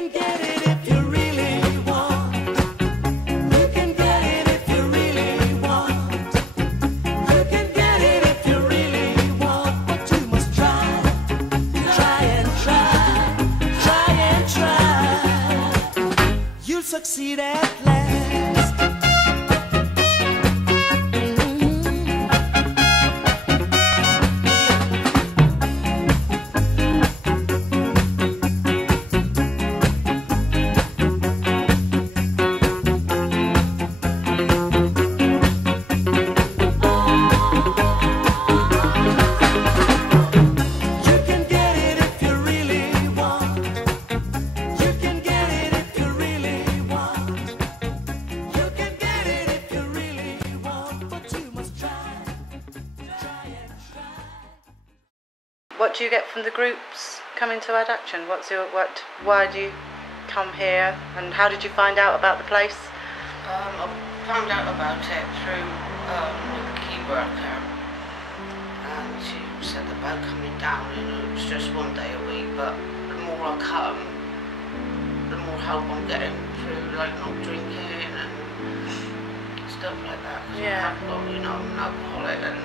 can get it if you really want. You can get it if you really want. You can get it if you really want. But you must try, try and try, try and try. You'll succeed at last. What do you get from the groups coming to Addaction? Why do you come here, and how did you find out about the place? I found out about it through the key worker, and she said about coming down, and it was just one day a week, but the more I come, the more help I'm getting through, like not drinking and stuff like that. Yeah. I've got, I'm an alcoholic and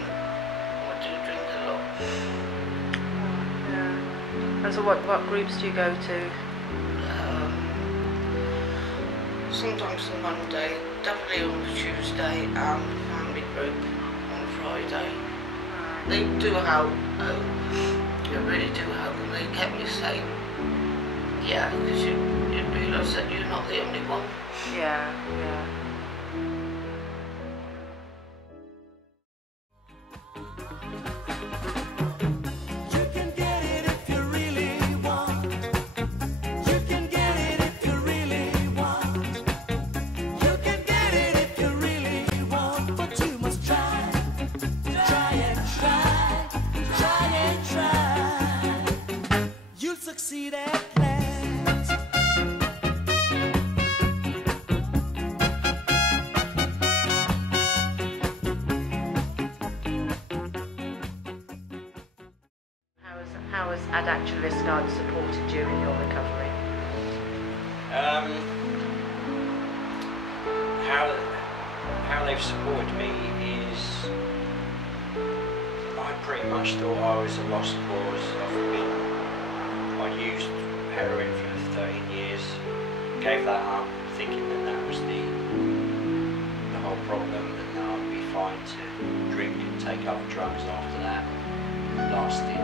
I do drink a lot. And so what groups do you go to? Sometimes on Monday, definitely on Tuesday, and family group on Friday. They do help, they really do help, and they get me saying, yeah, because you realise that you're not the only one. Yeah, yeah. Succeed at last. How has Addaction Liskeard supported you in your recovery? How they've supported me is, I pretty much thought I was a lost cause. I used heroin for 13 years, gave that up, thinking that was the whole problem, and that I'd be fine to drink and take other drugs after that. Lasted,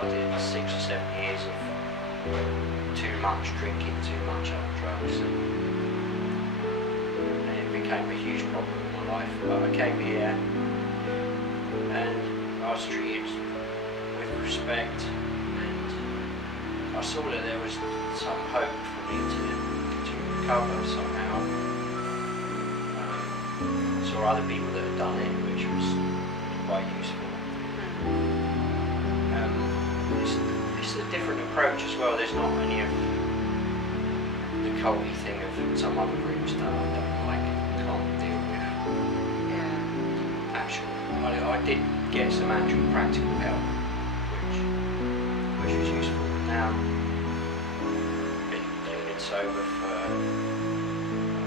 I did 6 or 7 years of too much drinking, too much other drugs, and it became a huge problem in my life. But I came here and I was treated with respect, and I saw that there was some hope for me to recover somehow. I saw other people that had done it, which was quite useful. It's a different approach as well. There's not any of the culty thing of some other groups that I don't like, can't deal with. Yeah. I did get some actual practical help, which was useful. Now, I've been clean and sober for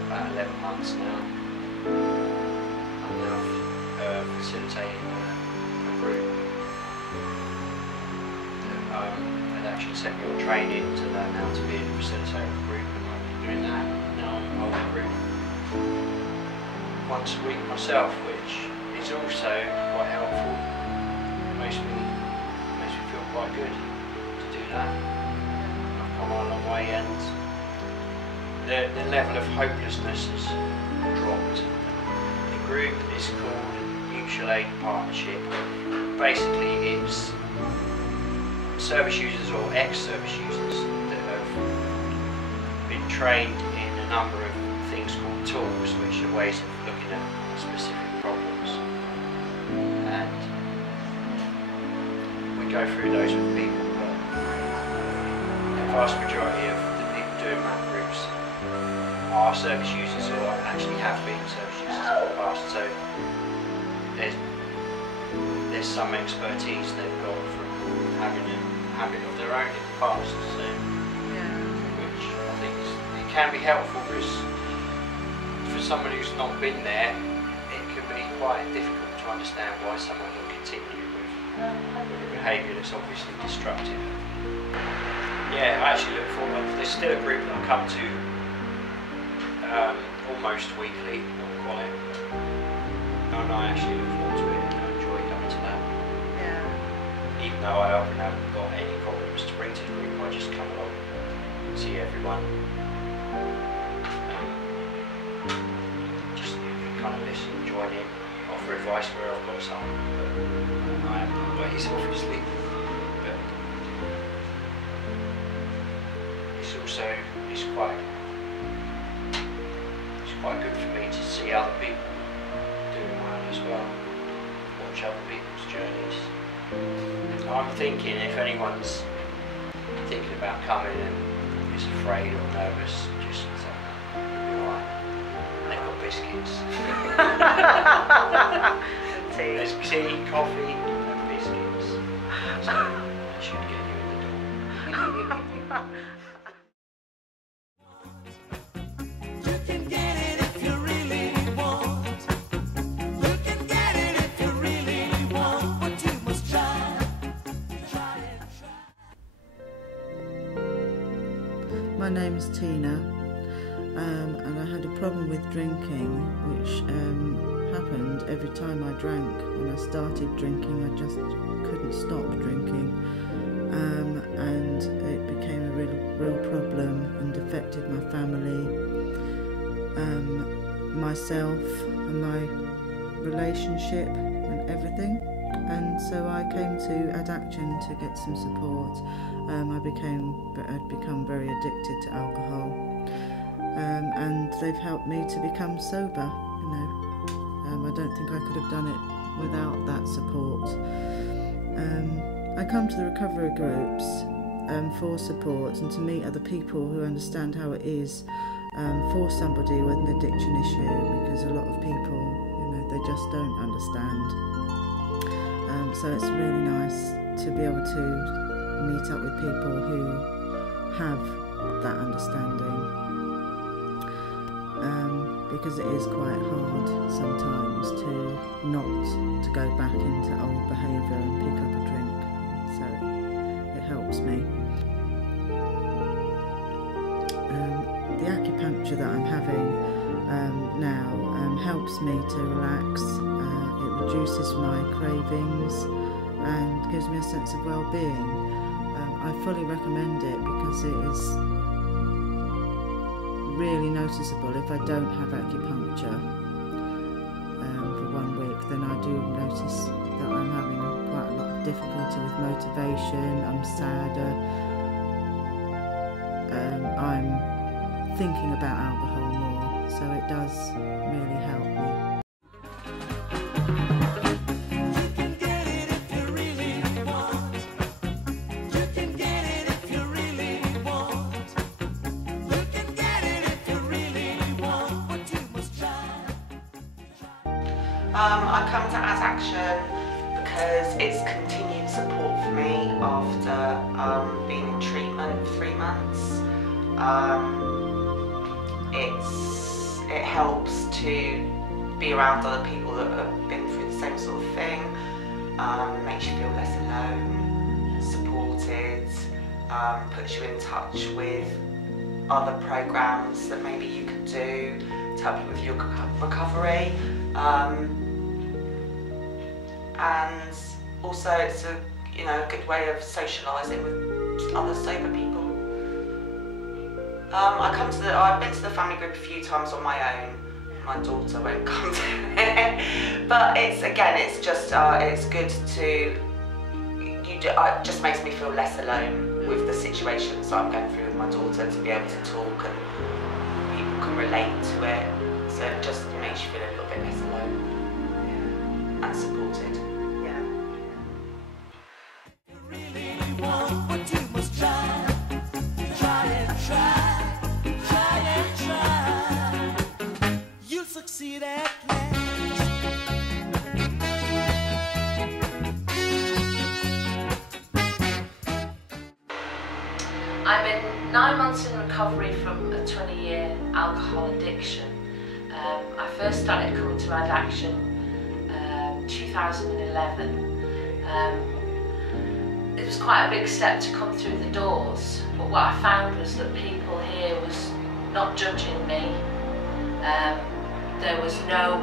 about 11 months now. I'm now facilitating a group. They'd actually sent me on training to learn how to be a facilitator of a group, and I've been doing that. Now I'm involved in a group once a week myself, which is also quite helpful. It makes me feel quite good to do that. I've come on a long way, and the level of hopelessness has dropped. The group is called Mutual Aid Partnership. Basically, it's service users or ex-service users that have been trained in a number of things called tools, which are ways of looking at specific problems, and we go through those with people, but the vast majority of the people doing MAP groups are service users or actually have been service users in the past, so there's some expertise they've got from having a habit of their own in the past. So can be helpful because for someone who's not been there, it can be quite difficult to understand why someone will continue with a behaviour that's obviously destructive. Yeah, I actually look forward. There's still a group that I come to almost weekly, not quite, and I actually look forward to it and I enjoy coming to that. Yeah. Even though I often haven't got any problems to bring to the group, I just come along, see everyone, just kind of listen, join in, offer advice where I've got some, but I haven't always, obviously. But it's also, it's quite good for me to see other people doing well as well, watch other people's journeys. I'm thinking if anyone's thinking about coming and is afraid or nervous, just say, you'll be alright. They've got biscuits. And tea. There's tea, coffee and biscuits. So that should get you in the door. You can get it if you really want. You can get it if you really want. But you must try and try. My name is Tina, and I had a problem with drinking, which happened every time I drank. When I started drinking, I just couldn't stop drinking, and it became a real problem and affected my family, myself and my relationship and everything. And so I came to Addaction to get some support. I'd become very addicted to alcohol, and they've helped me to become sober. You know, I don't think I could have done it without that support. I come to the recovery groups for support and to meet other people who understand how it is for somebody with an addiction issue, because a lot of people, you know, they just don't understand. So it's really nice to be able to meet up with people who have that understanding, because it is quite hard sometimes not to go back into old behaviour and pick up a drink, so it helps me. The acupuncture that I'm having now helps me to relax. It reduces my cravings and gives me a sense of well-being. I fully recommend it because it is really noticeable. If I don't have acupuncture for 1 week, then I do notice that I'm having quite a lot of difficulty with motivation. I'm sadder. I'm thinking about alcohol more, so it does really help me. I come to Addaction because it's continued support for me after being in treatment for 3 months. It helps to be around other people that have been through the same sort of thing. Makes you feel less alone, supported, puts you in touch with other programs that maybe you could do to help you with your recovery. And also it's a good way of socialising with other sober people. I've been to the family group a few times on my own. My daughter won't come to it, but it's good to it just makes me feel less alone with the situations that I'm going through with my daughter, to be able to talk and people can relate to it. So it just makes you feel a little bit less alone and supported. Succeed at last. I'm in 9 months in recovery from a 20-year alcohol addiction. I first started coming to Addaction 2011. It was quite a big step to come through the doors, but what I found was that people here was not judging me. There was no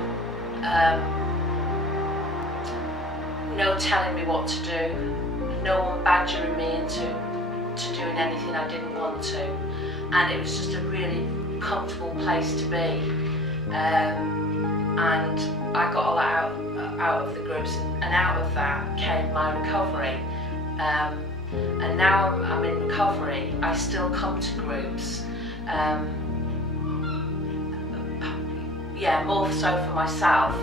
telling me what to do, no one badgering me into doing anything I didn't want to, and it was just a really comfortable place to be. And I got a lot out of the groups, and out of that came my recovery. And now I'm in recovery, I still come to groups. Yeah, more so for myself,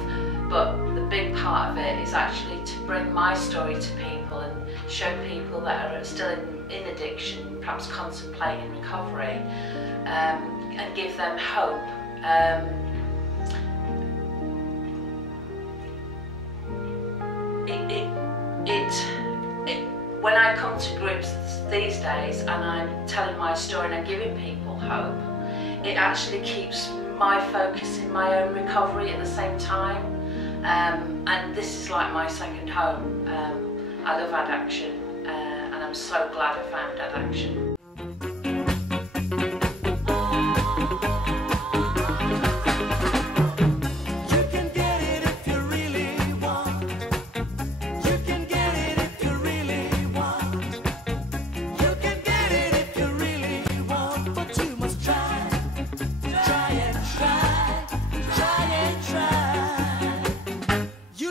but the big part of it is actually to bring my story to people and show people that are still in addiction, perhaps contemplating recovery, and give them hope. When I come to groups these days and I'm telling my story and I'm giving people hope, it actually keeps my focus in my own recovery at the same time. And this is like my second home. I love Addaction, and I'm so glad I found Addaction.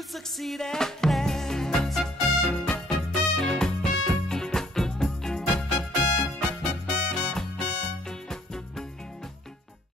Succeed at